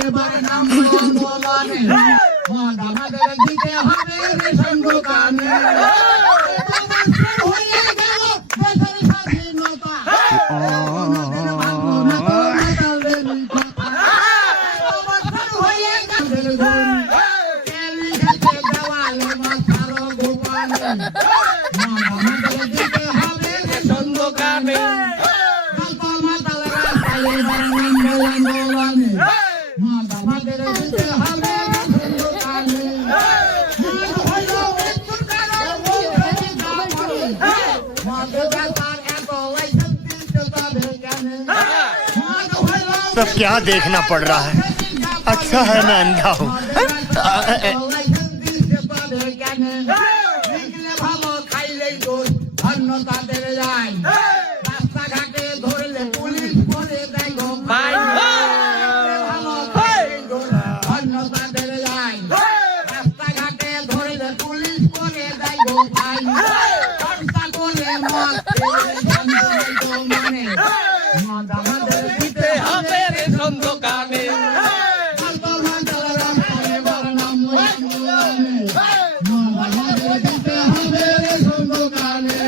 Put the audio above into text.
এবার নাম আন্দোলনে মদ আমাদের দিতে হবে রেশন দোকানে হয়ে গেল দেশের স্বাধীনতা ওনাদের ভাবো না তো নেতাদের কথা হয়ে গেল লিখেছে দেওয়ালে মাথার গোপালে মদ আমাদের দিতে হবে রেশন দোকানে सब क्या देखना पड़ रहा है अच्छा है मैं अंधा हूँ রাস্তাঘাটে ধরলে পুলিশ করে দেয় গো রাস্তাঘাটে ধরলে পুলিশ করে দেয় গো ভাই সংস্থা করলে মানে আমাদের দিতে হবে রেশন দোকানে দিতে হবে রেশন দোকানে